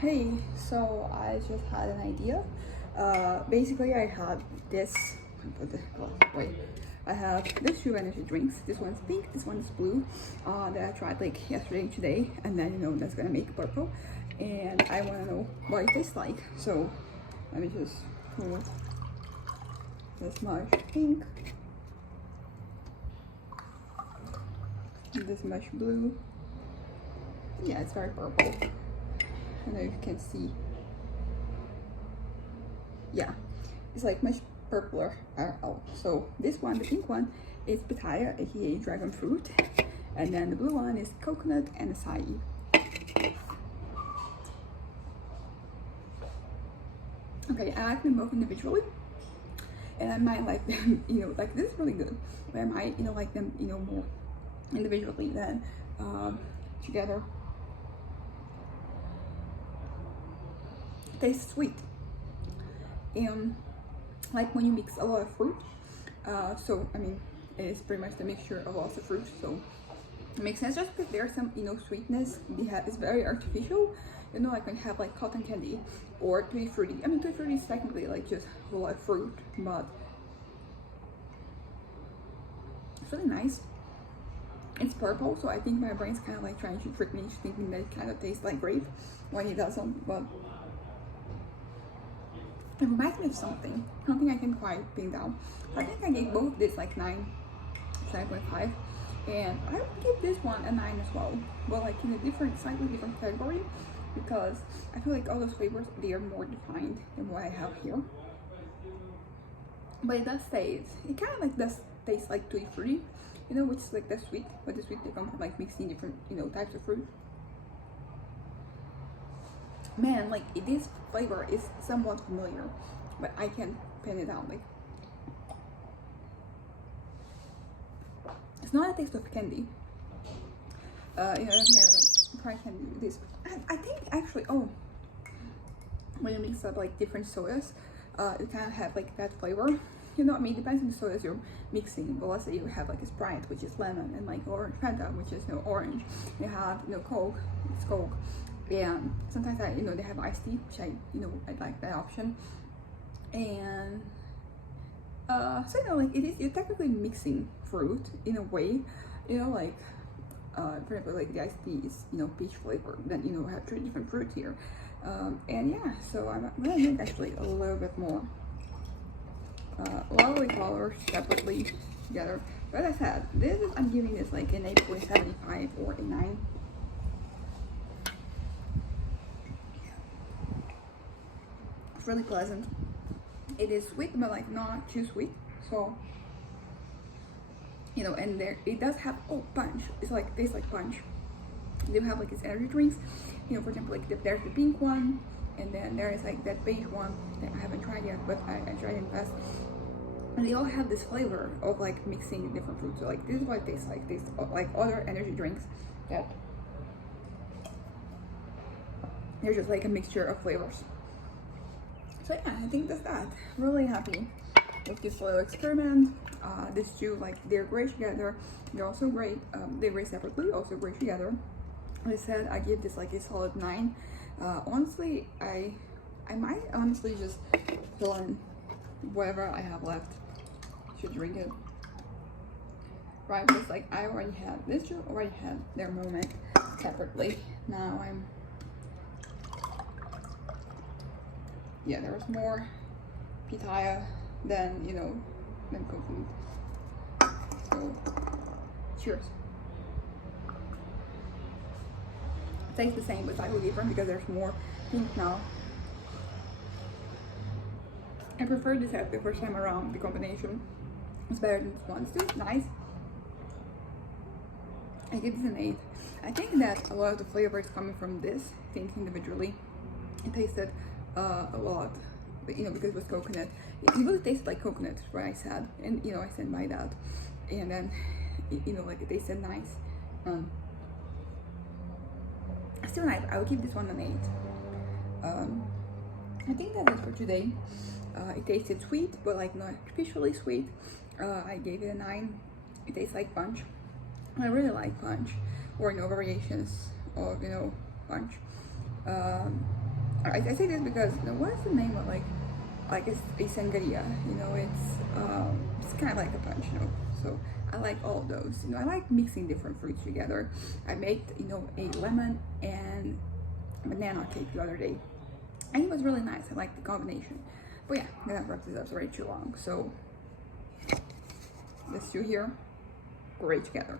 Hey, so I just had an idea. Basically, I had this. Well, wait. I have these two energy drinks. This one's pink, this one's blue. That I tried like yesterday and today, and then that's gonna make purple. And I wanna know what it tastes like. So let me just pull this much pink, this much blue. Yeah, it's very purple. I don't know if you can see. Yeah, it's like much purpler. So this one, the pink one, is pitaya, aka dragon fruit, and then the blue one is coconut and acai. Okay, I like them both individually, and I might like them, like this is really good, but I might, like them, more individually than together. Tastes sweet. Like when you mix a lot of fruit, so I mean it's pretty much the mixture of lots of fruit, so it makes sense. Just because there's some sweetness, it's very artificial, like when you have like cotton candy or tutti frutti. I mean tutti frutti is technically like just a lot of fruit, but it's really nice. It's purple, so I think my brain's kind of like trying to trick me into thinking that it kind of tastes like grape when it doesn't, but it reminds me of something I can quite pin down. I think I gave both this like 9.5, and I would give this one a 9 as well, but like in a slightly different category, because I feel like all those flavors, they are more defined than what I have here. But it does taste, it kind of like does taste like tutti frutti, which is like the sweet, but the sweet they come from like mixing different types of fruit. Man, like this flavor is somewhat familiar, but I can't pin it down. Like it's not a taste of candy. I don't think I probably can do this. I think actually, when you mix up like different sodas, it kind of have like that flavor. I mean, it depends on the sodas you're mixing. But let's say you have like a Sprite, which is lemon, and like orange Fanta, which is orange. You have Coke, it's Coke. And sometimes they have iced tea, which I like that option. And so like you're technically mixing fruit in a way, like for example, like the iced tea is peach flavor, then have 3 different fruits here. And yeah, so I'm gonna make actually a little bit more lovely colors separately together. But as I said, I'm giving this like an 8.75 or a 9. It's really pleasant. It is sweet, but like not too sweet. So and there it does have punch. It's like tastes like punch. They have like its energy drinks. For example, like there's the pink one, and then there is like that beige one that I haven't tried yet, but I tried in the past. And they all have this flavor of like mixing different fruits. So like this is what it tastes like. Tastes like other energy drinks that they're just like a mixture of flavors. So yeah, I think that's that. Really happy with this little experiment. These two, like, they're great together. They're also great. They're great separately, also great together. Like I said, I give this like a solid 9. Honestly, I might honestly just fill in whatever I have left to drink it. Right, because like I already had this two already had their moment separately. Now there was more pitaya than than coconut. So cheers. It tastes the same but slightly different because there's more pink now. I prefer this at the first time around. The combination is better than this one. Still nice. I give this an 8. I think that a lot of the flavor is coming from this things individually. It tasted a lot, but because it was coconut, it really tasted like coconut, what I said, and I stand by that. And then like it tasted nice. Still nice. I would give this one an 8. I think that is for today. It tasted sweet, but like not artificially sweet. I gave it a 9. It tastes like punch. I really like punch, or variations of punch. I say this because, you know, what's the name of like a sangria? You know, it's kind of like a punch, you know. So I like all of those. You know, I like mixing different fruits together. I made, you know, a lemon and banana cake the other day, and it was really nice. I like the combination. But yeah, I'm gonna wrap this up. It's already too long. So these two here, great together.